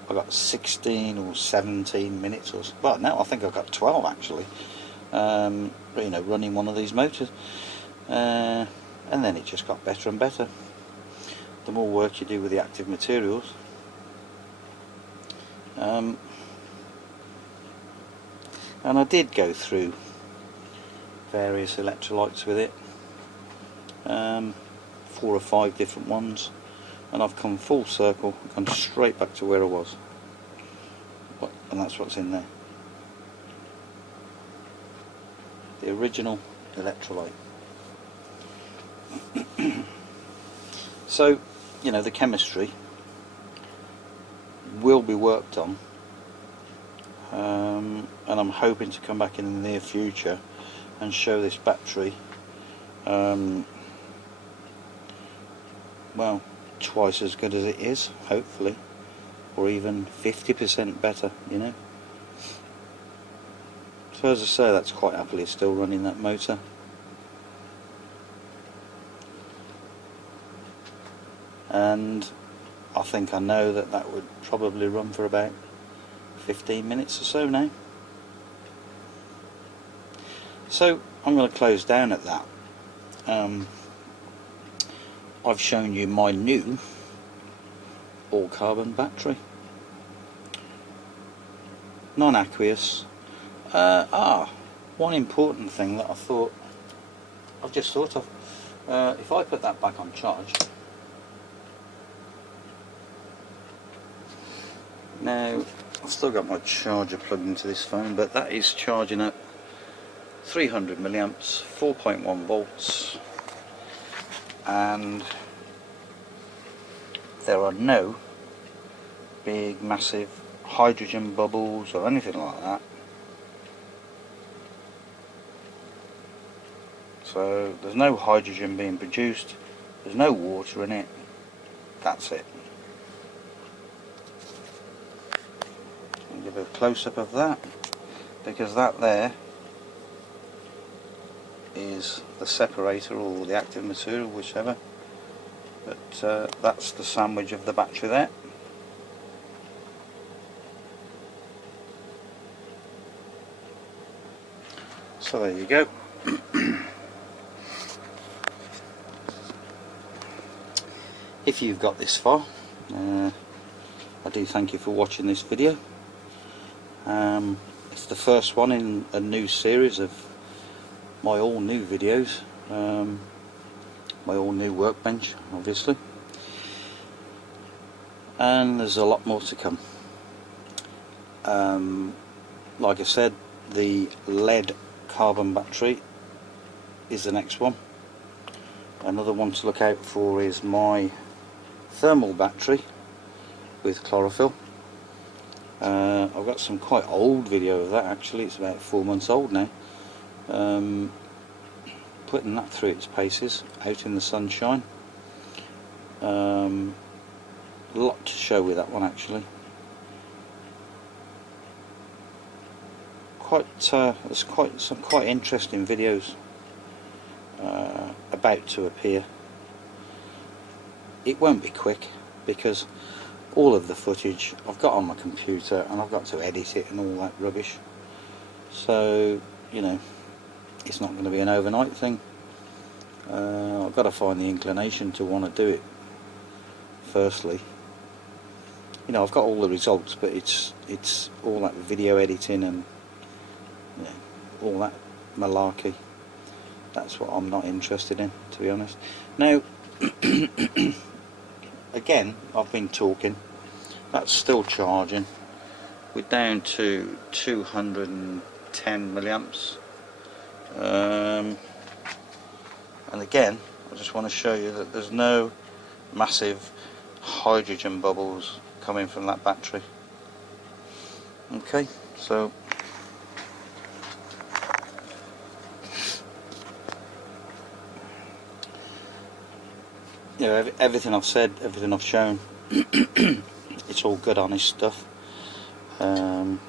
I got 16 or 17 minutes, or well, now I think I've got 12 actually. You know, running one of these motors, and then it just got better and better. The more work you do with the active materials, and I did go through various electrolytes with it, 4 or 5 different ones, and I've come full circle, gone straight back to where I was, and that's what's in there, the original electrolyte. So, you know, the chemistry will be worked on, and I'm hoping to come back in the near future and show this battery, well, twice as good as it is, hopefully, or even 50% better, you know. So as I say, that's quite happily still running that motor. And I think I know that that would probably run for about 15 minutes or so now. So I'm going to close down at that. I've shown you my new all carbon battery, non-aqueous. One important thing that I've just thought of, if I put that back on charge, now I've still got my charger plugged into this phone, but that is charging at 300 milliamps, 4.1 volts, and there are no big massive hydrogen bubbles or anything like that. So there's no hydrogen being produced, there's no water in it, that's it. I'll give a close-up of that, because that there is the separator or the active material, whichever, but that's the sandwich of the battery there. So there you go. If you've got this far, I do thank you for watching this video. It's the first one in a new series of my all new videos, my all new workbench obviously, and there's a lot more to come. Like I said, the lead carbon battery is the next one. Another one to look out for is my thermal battery with chlorophyll. I've got some quite old video of that actually, it's about 4 months old now. Putting that through its paces out in the sunshine. A lot to show with that one actually. There's some quite interesting videos about to appear. It won't be quick because all of the footage I've got on my computer and I've got to edit it and all that rubbish, so you know, it's not going to be an overnight thing. I've got to find the inclination to want to do it firstly. You know, I've got all the results, but it's all that video editing and, you know, all that malarkey. That's what I'm not interested in, to be honest. Now again, I've been talking, that's still charging. We're down to 210 milliamps. And again, I just want to show you that there's no massive hydrogen bubbles coming from that battery. Okay, so you know, everything I've said, everything I've shown, it's all good, honest stuff. I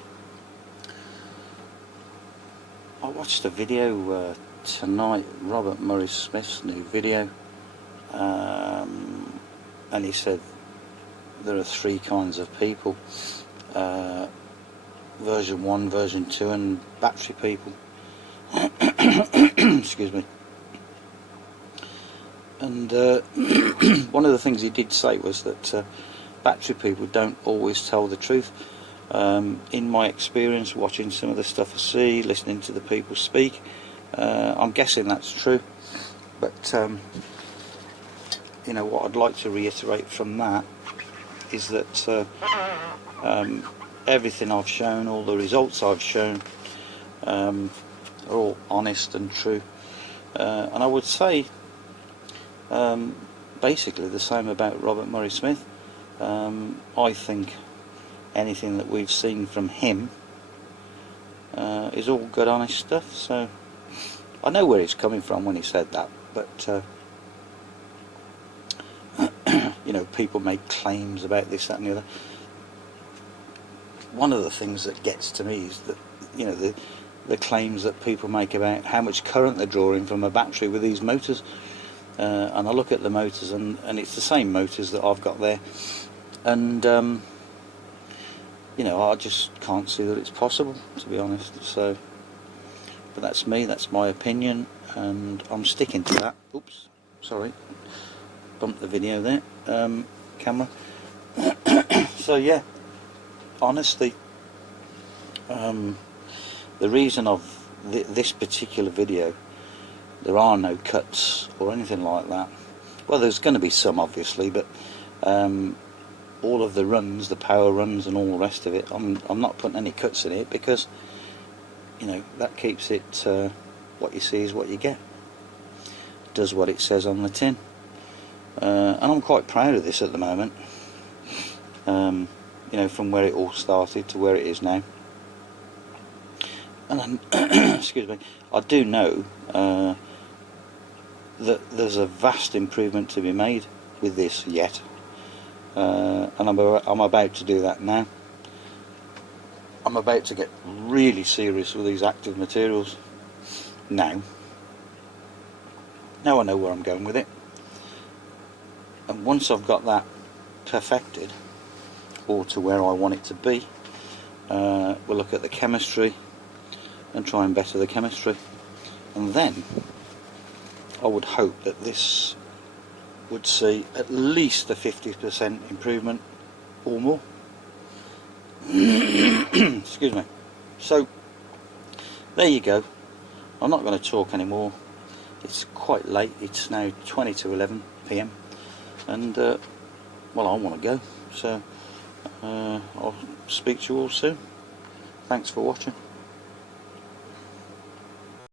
watched a video tonight, Robert Murray Smith's new video, and he said there are 3 kinds of people: version 1, version 2 and battery people. Excuse me. And one of the things he did say was that battery people don't always tell the truth. In my experience, watching some of the stuff I see, listening to the people speak, I'm guessing that's true. But you know, what I'd like to reiterate from that is that everything I've shown, all the results I've shown, are all honest and true. And I would say basically the same about Robert Murray Smith. I think anything that we've seen from him is all good, honest stuff. So I know where he's coming from when he said that, but you know, people make claims about this, that and the other. One of the things that gets to me is that, you know, the claims that people make about how much current they're drawing from a battery with these motors. And I look at the motors, and it's the same motors that I've got there, and you know, I just can't see that it's possible, to be honest. So, but that's me, that's my opinion, and I'm sticking to that. Oops, sorry, bumped the video there, camera. So yeah, honestly, the reason of this particular video, there are no cuts or anything like that. Well, there's going to be some, obviously, but all of the runs, the power runs and all the rest of it, I'm not putting any cuts in it, because you know that keeps it what you see is what you get. It does what it says on the tin, and I'm quite proud of this at the moment. You know, from where it all started to where it is now. And excuse me, I do know that there's a vast improvement to be made with this yet, and I'm about to do that now. I'm about to get really serious with these active materials now. Now I know where I'm going with it, and once I've got that perfected, or to where I want it to be, we'll look at the chemistry and try and better the chemistry, and then I would hope that this would see at least a 50% improvement or more. Excuse me. So there you go. I'm not going to talk anymore. It's quite late. It's now 20 to 11 PM, and well, I want to go, so I'll speak to you all soon. Thanks for watching.